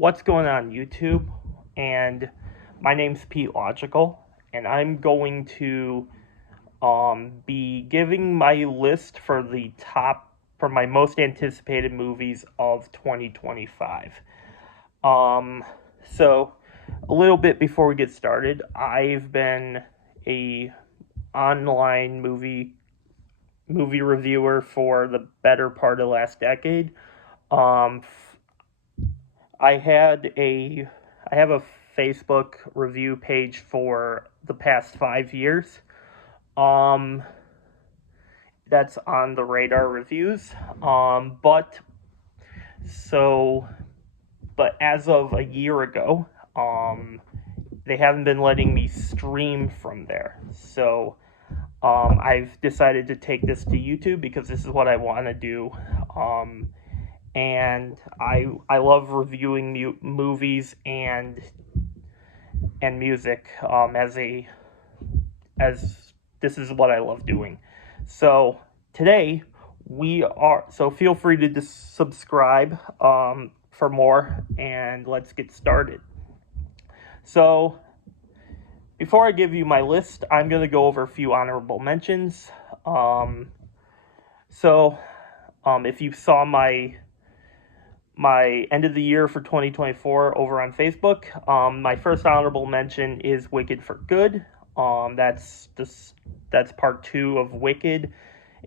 What's going on YouTube? And my name's Pete Logical, and I'm going to be giving my list for my most anticipated movies of 2025. Um, so a little bit before we get started, I've been a online movie reviewer for the better part of the last decade. Um, I had a I have a Facebook review page for the past 5 years. Um, that's on the Radar Reviews. But so but as of a year ago, they haven't been letting me stream from there. So I've decided to take this to YouTube because this is what I want to do. And I love reviewing movies and music as this is what I love doing. So today feel free to subscribe for more, and let's get started. So before I give you my list, I'm going to go over a few honorable mentions. If you saw my end of the year for 2024 over on Facebook, my first honorable mention is Wicked for Good. That's part 2 of Wicked.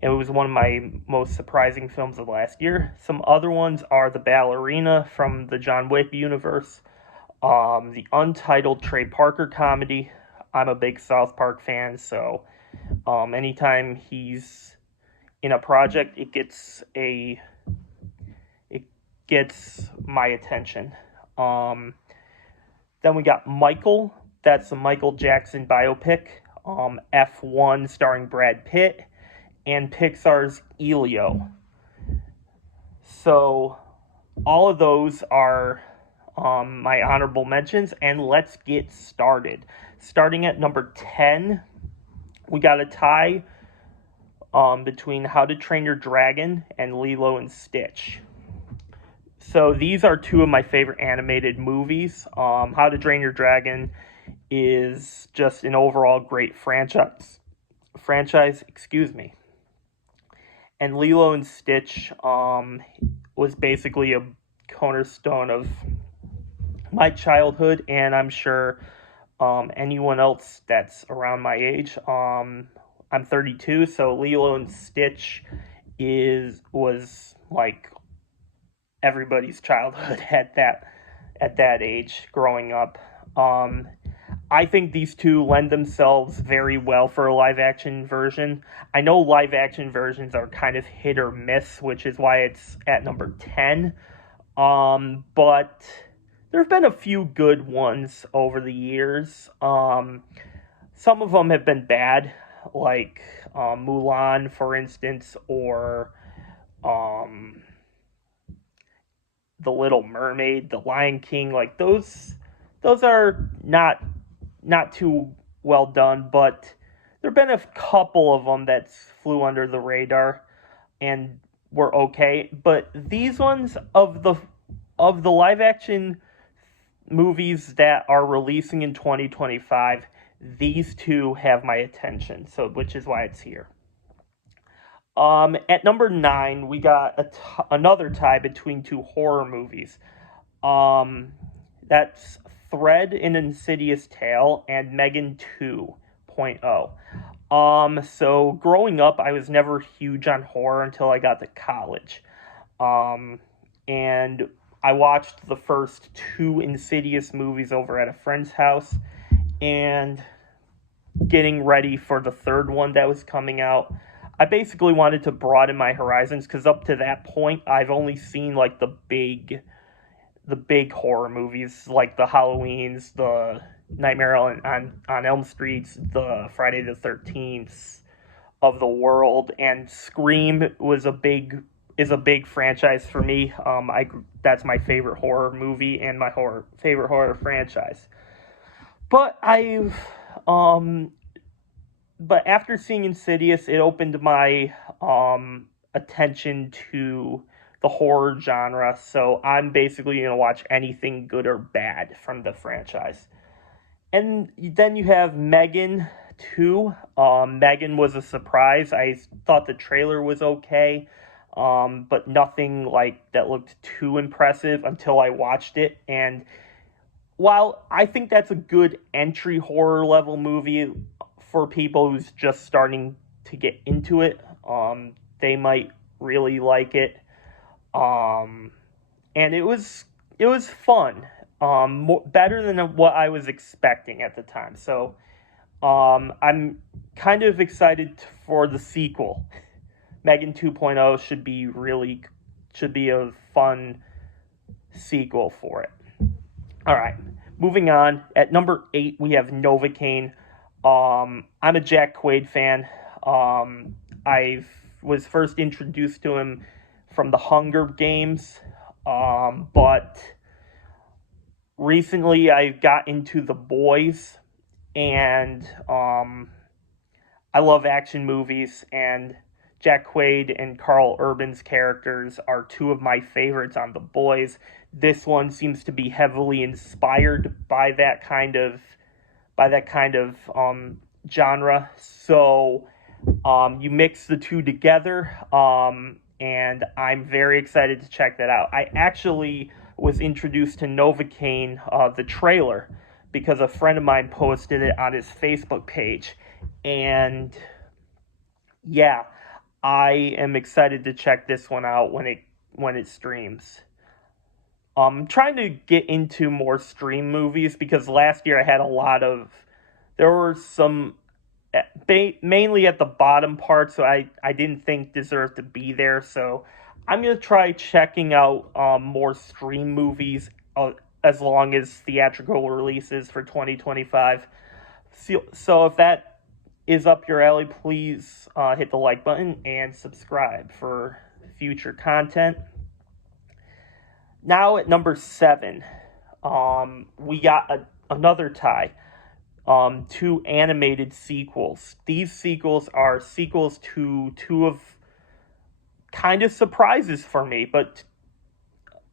It was one of my most surprising films of last year. Some other ones are The Ballerina from the John Wick universe, the Untitled Trey Parker comedy. I'm a big South Park fan, so anytime he's in a project, it gets my attention. Then we got Michael. That's the Michael Jackson biopic. F1 starring Brad Pitt, and Pixar's Elio. So all of those are my honorable mentions, and let's get started. Starting at number 10, we got a tie between How to Train Your Dragon and Lilo and Stitch. So these are two of my favorite animated movies. How to Train Your Dragon is just an overall great franchise. And Lilo and Stitch was basically a cornerstone of my childhood, and I'm sure anyone else that's around my age. I'm 32, so Lilo and Stitch was like everybody's childhood at that age growing up. I think these two lend themselves very well for a live action version. I know live action versions are kind of hit or miss, which is why it's at number 10. But there have been a few good ones over the years. Some of them have been bad, like Mulan, for instance, or The Little Mermaid, The Lion King. Like those are not too well done, but there have been a couple of them that flew under the radar and were okay. But these ones of the live action movies that are releasing in 2025, these two have my attention, so which is why it's here. At number 9, we got another tie between two horror movies. That's Thread: An Insidious Tale and Megan 2.0. So growing up, I was never huge on horror until I got to college. And I watched the first 2 Insidious movies over at a friend's house, and getting ready for the third one that was coming out, I basically wanted to broaden my horizons, because up to that point, I've only seen like the big horror movies, like the Halloweens, the Nightmare on Elm Streets, the Friday the 13th of the world, and Scream is a big franchise for me. That's my favorite horror movie and my favorite horror franchise. But but after seeing Insidious, it opened my attention to the horror genre, so I'm basically going to watch anything good or bad from the franchise. And then you have Megan 2. Megan was a surprise. I thought the trailer was okay, but nothing like that looked too impressive until I watched it. And while I think that's a good entry horror level movie for people who's just starting to get into it, they might really like it. Um, and it was fun. Better than what I was expecting at the time. So I'm kind of excited for the sequel. Megan 2.0 should be a fun sequel for it. All right, moving on. At number 8, we have Novocaine. I'm a Jack Quaid fan. I was first introduced to him from the Hunger Games, but recently I got into The Boys, and I love action movies, and Jack Quaid and Carl Urban's characters are two of my favorites on The Boys. This one seems to be heavily inspired by that kind of genre. So you mix the two together, and I'm very excited to check that out. I actually was introduced to Novocaine, the trailer, because a friend of mine posted it on his Facebook page. And yeah, I am excited to check this one out when it streams. I'm trying to get into more stream movies because last year I had there were some mainly at the bottom part, so I didn't think deserved to be there. So I'm going to try checking out more stream movies as long as theatrical releases for 2025. So if that is up your alley, please hit the like button and subscribe for future content. Now at number 7, we got another tie. 2 animated sequels. These sequels are sequels to 2 of kind of surprises for me, but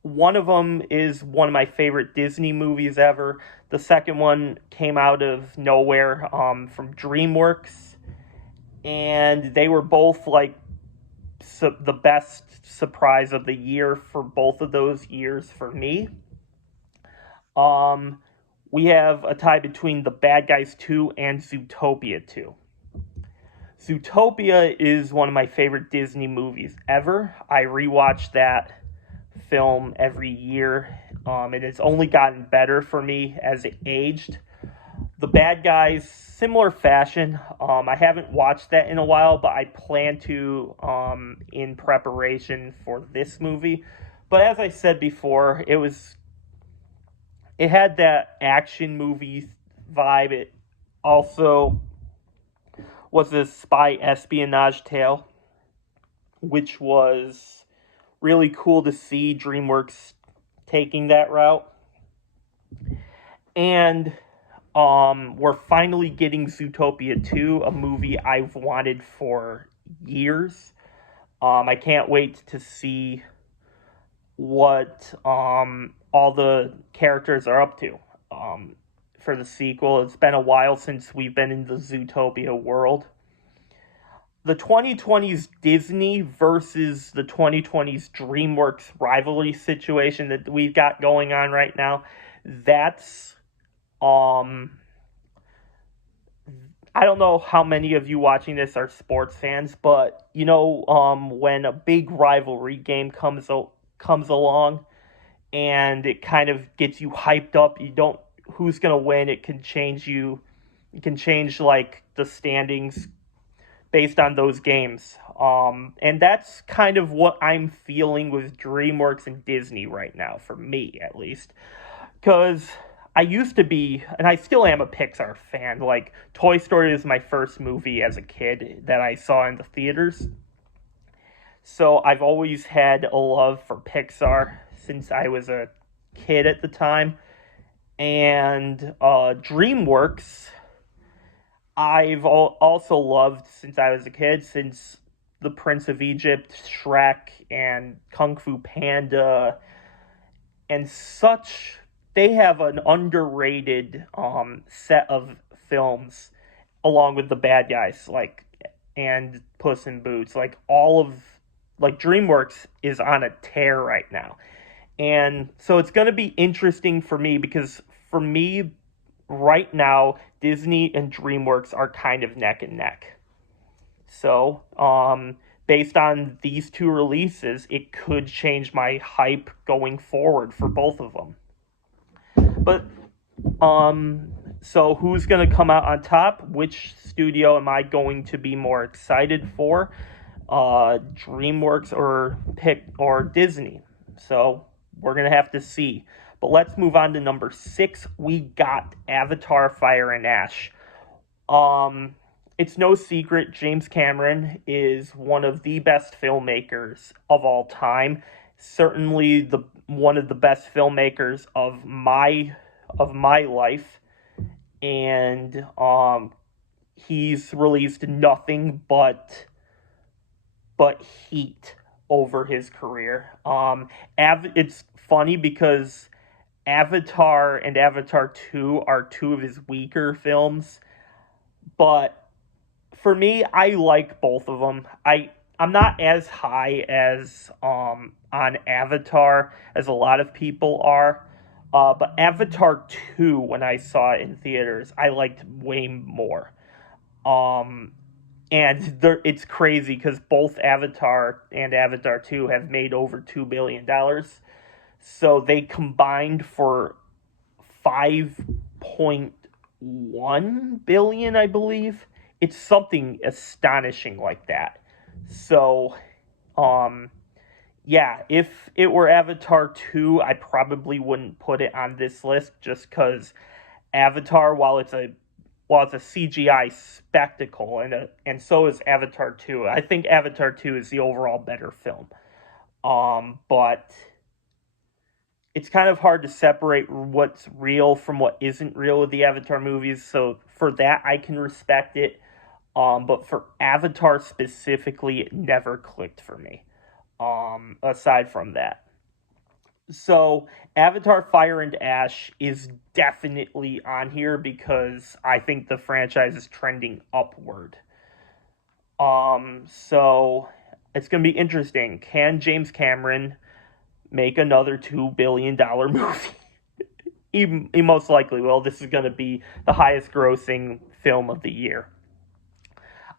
one of them is one of my favorite Disney movies ever. The second one came out of nowhere, from DreamWorks, and they were both like the best surprise of the year for both of those years for me. We have a tie between The Bad Guys 2 and Zootopia 2. Zootopia is one of my favorite Disney movies ever. I rewatch that film every year. It has only gotten better for me as it aged. The Bad Guys, similar fashion. I haven't watched that in a while, but I plan to in preparation for this movie. But as I said before, it had that action movie vibe. It also was a spy espionage tale, which was really cool to see DreamWorks taking that route. And we're finally getting Zootopia 2, a movie I've wanted for years. I can't wait to see what all the characters are up to for the sequel. It's been a while since we've been in the Zootopia world. The 2020s Disney versus the 2020s DreamWorks rivalry situation that we've got going on right now, that's I don't know how many of you watching this are sports fans, but when a big rivalry game comes along and it kind of gets you hyped up, who's going to win, it can change like the standings based on those games. And that's kind of what I'm feeling with DreamWorks and Disney right now, for me at least. Because I used to be, and I still am, a Pixar fan. Like, Toy Story is my first movie as a kid that I saw in the theaters. So I've always had a love for Pixar since I was a kid at the time. And DreamWorks, I've also loved since I was a kid, since The Prince of Egypt, Shrek, and Kung Fu Panda, and such. They have an underrated set of films, along with the bad guys, like, and Puss in Boots. Like, all of, like, DreamWorks is on a tear right now. And so it's going to be interesting for me, because for me right now, Disney and DreamWorks are kind of neck and neck. So, based on these two releases, it could change my hype going forward for both of them. But, so who's going to come out on top? Which studio am I going to be more excited for? DreamWorks or Disney? So we're going to have to see. But let's move on to number 6. We got Avatar: Fire and Ash. It's no secret James Cameron is one of the best filmmakers of all time. Certainly one of the best filmmakers of my life. And he's released nothing but heat over his career. It's funny because Avatar and Avatar 2 are two of his weaker films, but for me, I like both of them. I'm not as high as on Avatar as a lot of people are, but Avatar 2, when I saw it in theaters, I liked way more. And it's crazy because both Avatar and Avatar 2 have made over $2 billion. So they combined for 5.1 billion, I believe. It's something astonishing like that. So, yeah, if it were Avatar 2, I probably wouldn't put it on this list, just because Avatar, while it's a CGI spectacle, and so is Avatar 2. I think Avatar 2 is the overall better film. But it's kind of hard to separate what's real from what isn't real with the Avatar movies. So for that, I can respect it. But for Avatar specifically, it never clicked for me. Aside from that. So Avatar: Fire and Ash is definitely on here because I think the franchise is trending upward. So it's going to be interesting. Can James Cameron make another $2 billion movie? He most likely will. This is going to be the highest grossing film of the year.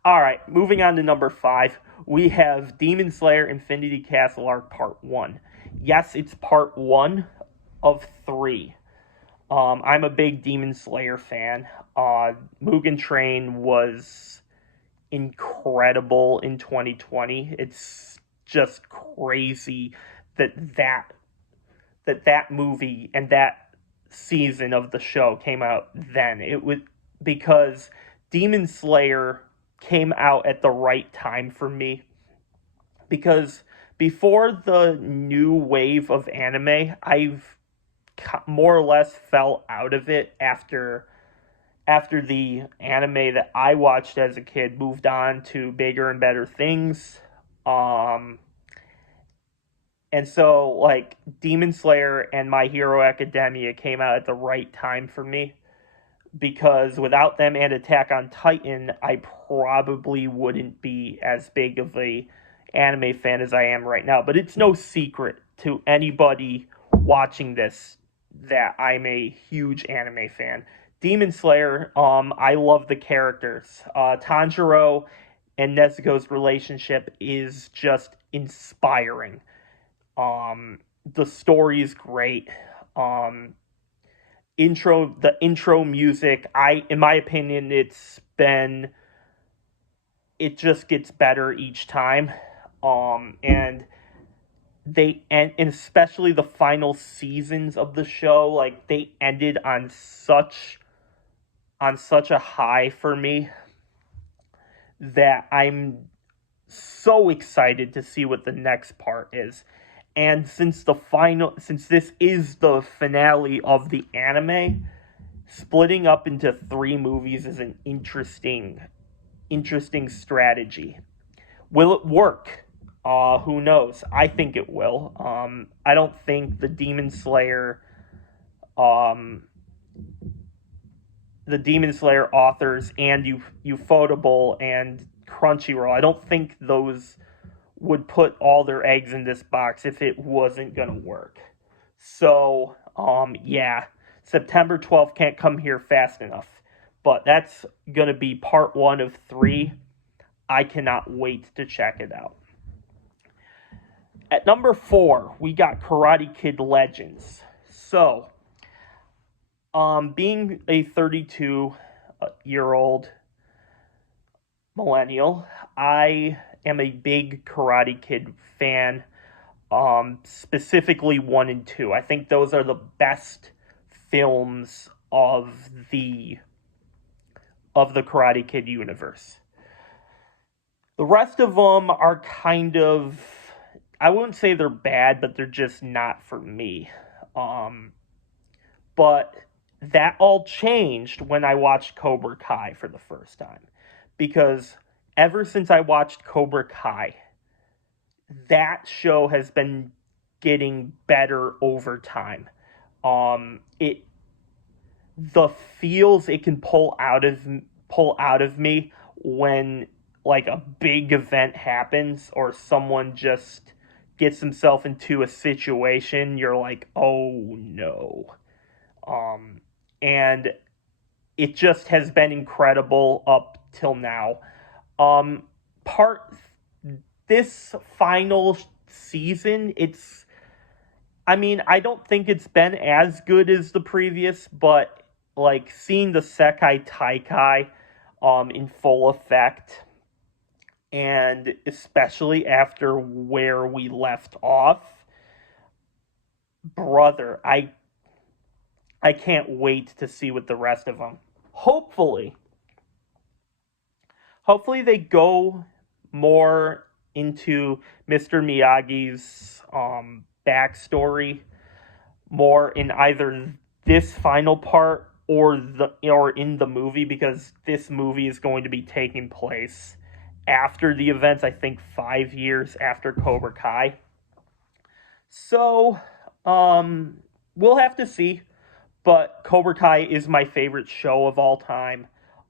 All right, moving on to number 5, we have Demon Slayer Infinity Castle Arc Part 1. Yes, it's Part 1 of 3. I'm a big Demon Slayer fan. Mugen Train was incredible in 2020. It's just crazy that movie and that season of the show came out then. It was because Demon Slayer came out at the right time for me, because before the new wave of anime, I've more or less fell out of it after the anime that I watched as a kid moved on to bigger and better things. And so, like, Demon Slayer and My Hero Academia came out at the right time for me, because without them and Attack on Titan, I probably wouldn't be as big of a anime fan as I am right now. But it's no secret to anybody watching this that I'm a huge anime fan. Demon Slayer, I love the characters. Tanjiro and Nezuko's relationship is just inspiring. The story is great. The intro music, in my opinion, it just gets better each time. And especially the final seasons of the show, like, they ended on such a high for me that I'm so excited to see what the next part is. And since this is the finale of the anime, splitting up into 3 movies is an interesting strategy. Will it work? Who knows? I think it will. I don't think um, the Demon Slayer authors and Ufotable and Crunchyroll, I don't think those would put all their eggs in this box if it wasn't gonna work. So, yeah, September 12th can't come here fast enough. But that's gonna be part 1 of 3. I cannot wait to check it out. At number 4, we got Karate Kid Legends. So, being a 32-year-old millennial, I am a big Karate Kid fan, specifically 1 and 2. I think those are the best films of the Karate Kid universe. The rest of them are kind of, I wouldn't say they're bad, but they're just not for me. But that all changed when I watched Cobra Kai for the first time. Because ever since I watched Cobra Kai, that show has been getting better over time. The feels it can pull out of me when like a big event happens or someone just gets himself into a situation, you're like, oh no. And it just has been incredible up till now. This final season, I don't think it's been as good as the previous, but like seeing the Sekai Taikai in full effect, and especially after where we left off, brother, I can't wait to see what the rest of them. Hopefully they go more into Mr. Miyagi's backstory, more in either this final part or in the movie, because this movie is going to be taking place after the events, I think 5 years after Cobra Kai. So, we'll have to see. But Cobra Kai is my favorite show of all time.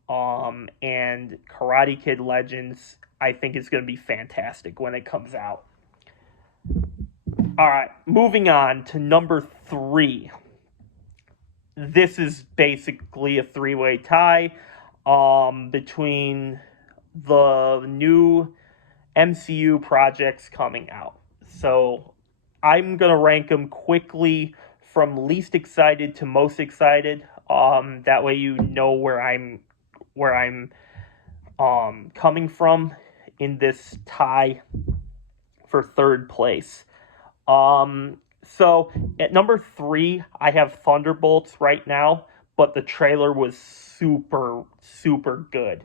And Karate Kid Legends, I think, is going to be fantastic when it comes out. Alright, moving on to number 3. This is basically a 3-way tie between the new MCU projects coming out. So I'm going to rank them quickly from least excited to most excited. That way you know where I'm coming from in this tie for third place. So at number 3, I have Thunderbolts right now, but the trailer was super, super good.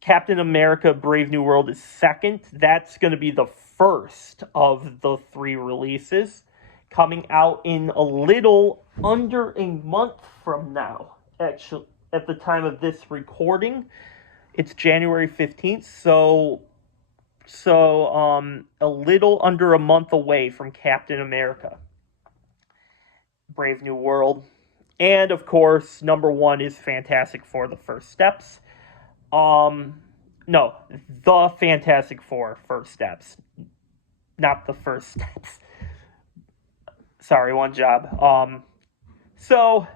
Captain America Brave New World is second. That's going to be the first of the 3 releases, coming out in a little under a month from now. Actually, at the time of this recording, it's January 15th, so a little under a month away from Captain America Brave New World. And of course, number 1 is Fantastic Four: The First Steps. No, The Fantastic Four: First Steps, not The First Steps. Sorry, one job. So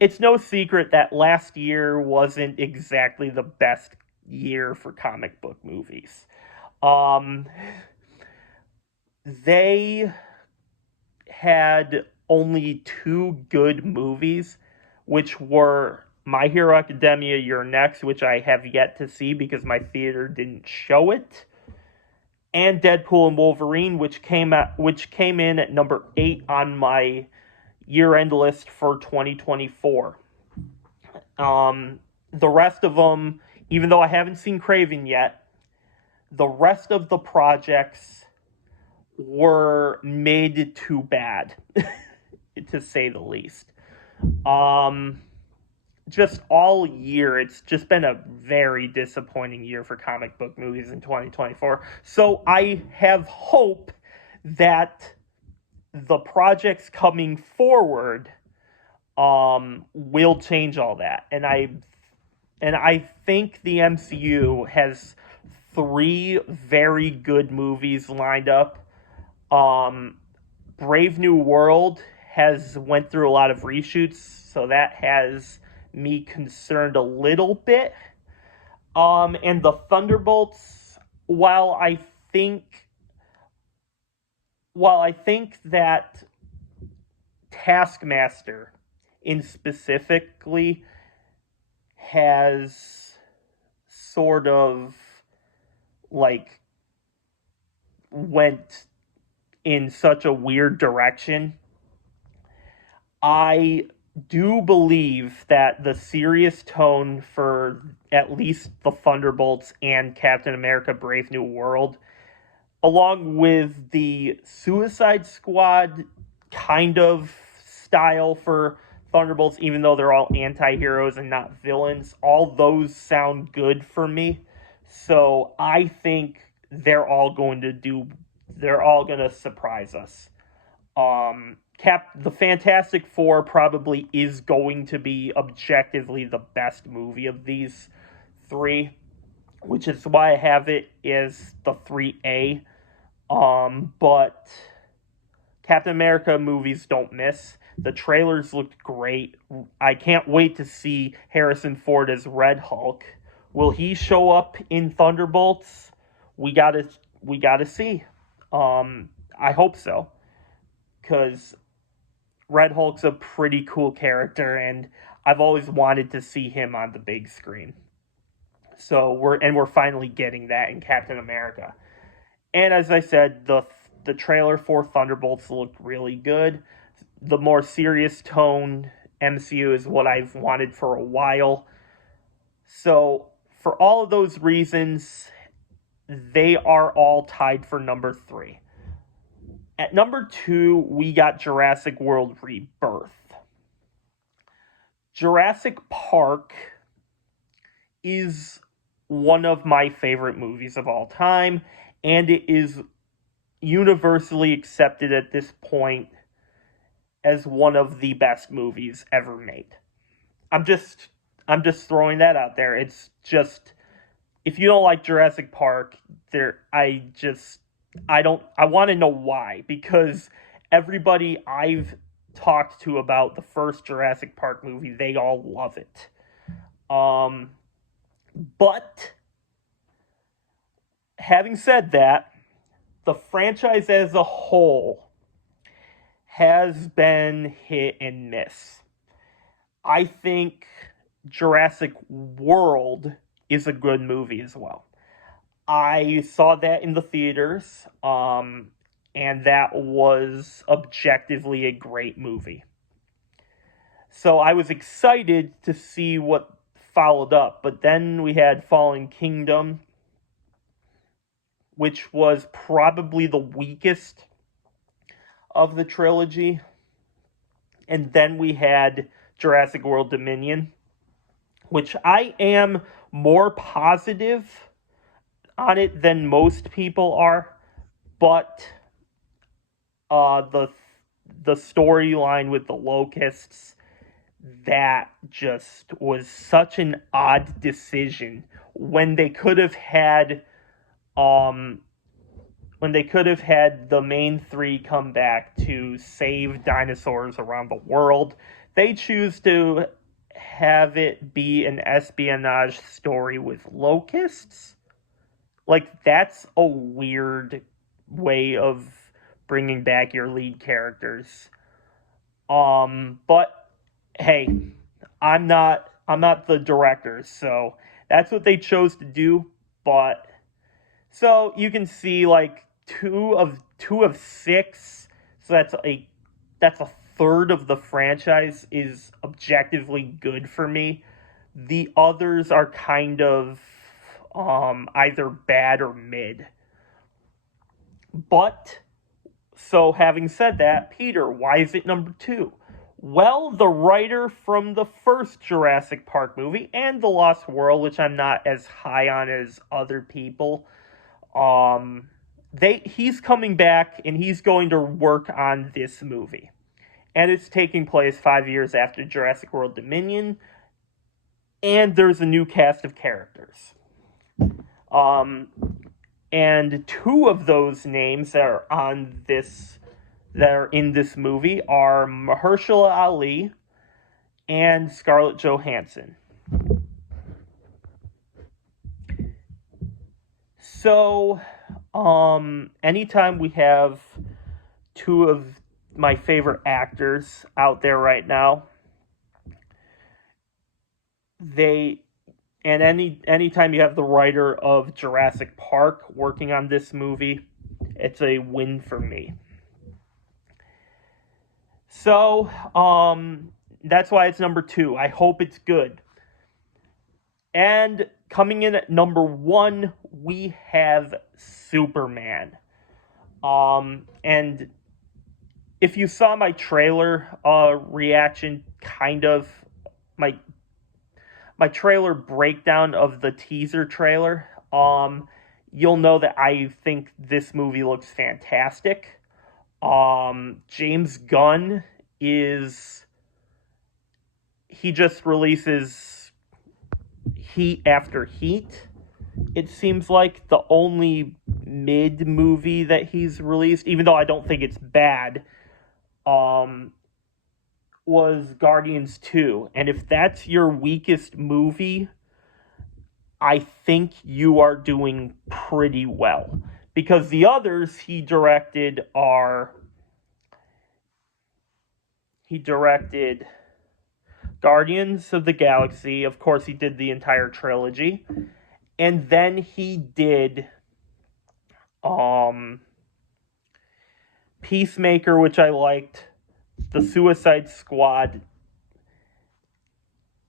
it's no secret that last year wasn't exactly the best year for comic book movies. They had only 2 good movies, which were My Hero Academia You're Next, which I have yet to see because my theater didn't show it, and Deadpool and Wolverine, which came in at number 8 on my year-end list for 2024. The rest of them, even though I haven't seen Kraven yet, the rest of the projects were made too bad, to say the least. just all year, it's just been a very disappointing year for comic book movies in 2024. So I have hope that the projects coming forward will change all that. And I think the MCU has 3 very good movies lined up. Brave New World has went through a lot of reshoots, so that has me concerned a little bit. And the Thunderbolts, while I think that Taskmaster in specifically has sort of like went in such a weird direction, I do believe that the serious tone for at least the Thunderbolts and Captain America Brave New World, along with the Suicide Squad kind of style for Thunderbolts, even though they're all anti-heroes and not villains, all those sound good for me. So I think they're all going to surprise us. The Fantastic Four probably is going to be objectively the best movie of these 3, which is why I have it as the 3A. But Captain America movies don't miss. The trailers looked great. I can't wait to see Harrison Ford as Red Hulk. Will he show up in Thunderbolts? We gotta see. I hope so, because Red Hulk's a pretty cool character, and I've always wanted to see him on the big screen. So we're finally getting that in Captain America. And as I said, the trailer for Thunderbolts looked really good. The more serious tone MCU is what I've wanted for a while. So for all of those reasons, they are all tied for number 3. At number 2, we got Jurassic World Rebirth. Jurassic Park is one of my favorite movies of all time, and it is universally accepted at this point as one of the best movies ever made. I'm just throwing that out there. It's just, if you don't like Jurassic Park, I want to know why, because everybody I've talked to about the first Jurassic Park movie, they all love it. But having said that, the franchise as a whole has been hit and miss. I think Jurassic World is a good movie as well. I saw that in the theaters, and that was objectively a great movie. So I was excited to see what followed up, but then we had Fallen Kingdom, which was probably the weakest of the trilogy. And then we had Jurassic World Dominion, which I am more positive on it than most people are, but the storyline with the locusts, that just was such an odd decision when they could have had the main 3 come back to save dinosaurs around the world. They choose to have it be an espionage story with locusts. Like, that's a weird way of bringing back your lead characters. But hey, I'm not the director, so that's what they chose to do. But so you can see, like, 2 of 6, so that's a third of the franchise is objectively good for me. The others are kind of either bad or mid. But so having said that, Peter, why is it number 2? Well, the writer from the first Jurassic Park movie and The Lost World, which I'm not as high on as other people, he's coming back and he's going to work on this movie. And it's taking place 5 years after Jurassic World Dominion, and there's a new cast of characters. And two of those names that are in this movie are Mahershala Ali and Scarlett Johansson. So, anytime we have two of my favorite actors out there right now, anytime you have the writer of Jurassic Park working on this movie, it's a win for me. So, that's why it's number 2. I hope it's good. And coming in at number 1, we have Superman. And if you saw my trailer reaction, kind of my trailer breakdown of the teaser trailer, you'll know that I think this movie looks fantastic. James Gunn he just releases heat after heat. It seems like the only mid movie that he's released, even though I don't think it's bad, was Guardians 2. And if that's your weakest movie, I think you are doing pretty well. Because the others he directed Guardians of the Galaxy. Of course, he did the entire trilogy. And then he did Peacemaker, which I liked, The Suicide Squad,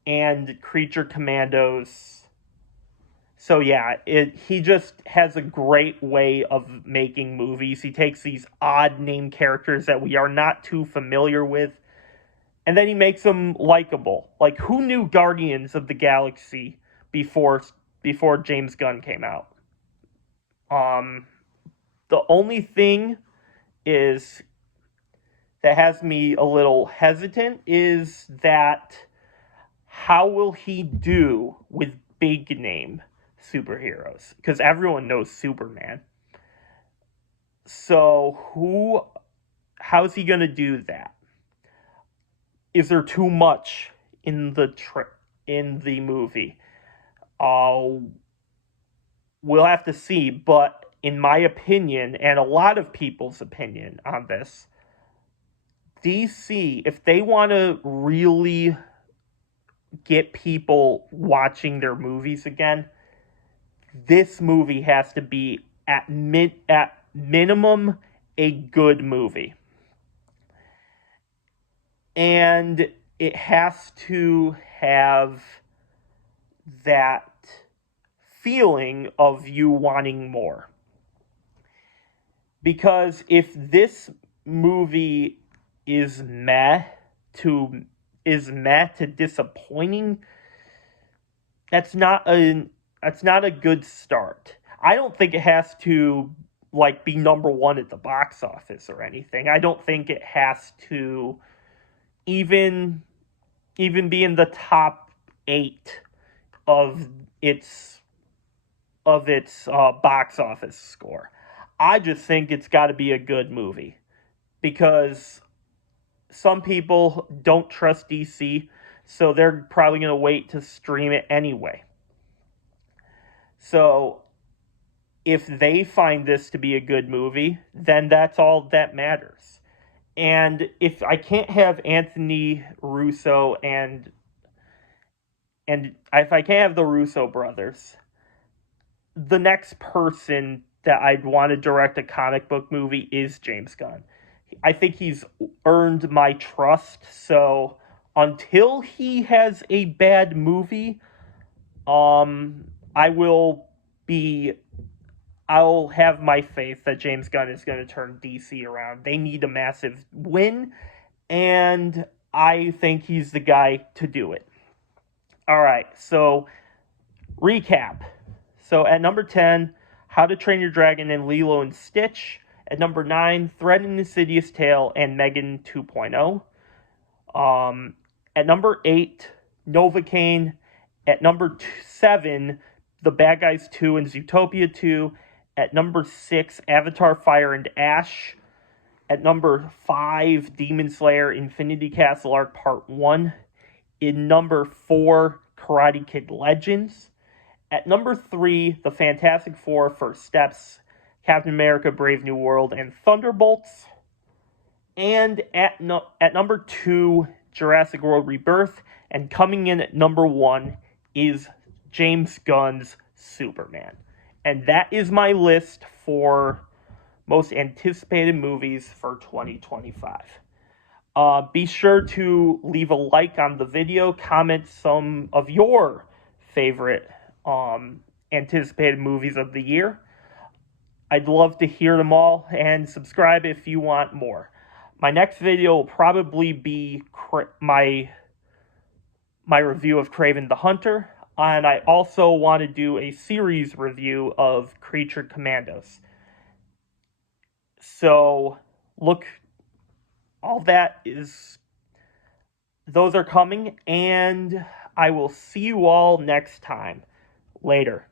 and Creature Commandos. So yeah, he just has a great way of making movies. He takes these odd name characters that we are not too familiar with, and then he makes them likable. Like, who knew Guardians of the Galaxy before James Gunn came out? The only thing is that has me a little hesitant is that how will he do with big name superheroes? Because everyone knows Superman. So how's he gonna do that? Is there too much in the movie? We'll have to see, but in my opinion, and a lot of people's opinion on this, DC, if they want to really get people watching their movies again, this movie has to be at minimum a good movie. And it has to have that feeling of you wanting more. Because if this movie is meh to disappointing, that's not a good start. I don't think it has to be number 1 at the box office or anything. I don't think it has to even be in the top 8 of its box office score. I just think it's got to be a good movie, because some people don't trust DC, so they're probably going to wait to stream it anyway. So if they find this to be a good movie, then that's all that matters. And if I can't have Anthony Russo and if I can't have the Russo brothers, the next person that I'd want to direct a comic book movie is James Gunn. I think he's earned my trust, so until he has a bad movie, I'll have my faith that James Gunn is going to turn DC around. They need a massive win, and I think he's the guy to do it. All right, so recap. So at number 10, How to Train Your Dragon and Lilo and Stitch. At number 9, Thread and Insidious Tale and Megan 2.0. At number 8, Novocaine. At number 7, The Bad Guys 2 and Zootopia 2. At number 6, Avatar Fire and Ash. At number 5, Demon Slayer Infinity Castle Arc Part 1. In number 4, Karate Kid Legends. At number 3, The Fantastic Four First Steps, Captain America Brave New World, and Thunderbolts. And at number 2, Jurassic World Rebirth. And coming in at number 1 is James Gunn's Superman. And that is my list for most anticipated movies for 2025. Be sure to leave a like on the video, comment some of your favorite anticipated movies of the year. I'd love to hear them all, and subscribe if you want more. My next video will probably be my review of Kraven the Hunter, and I also want to do a series review of Creature Commandos. So, look, those are coming, and I will see you all next time. Later.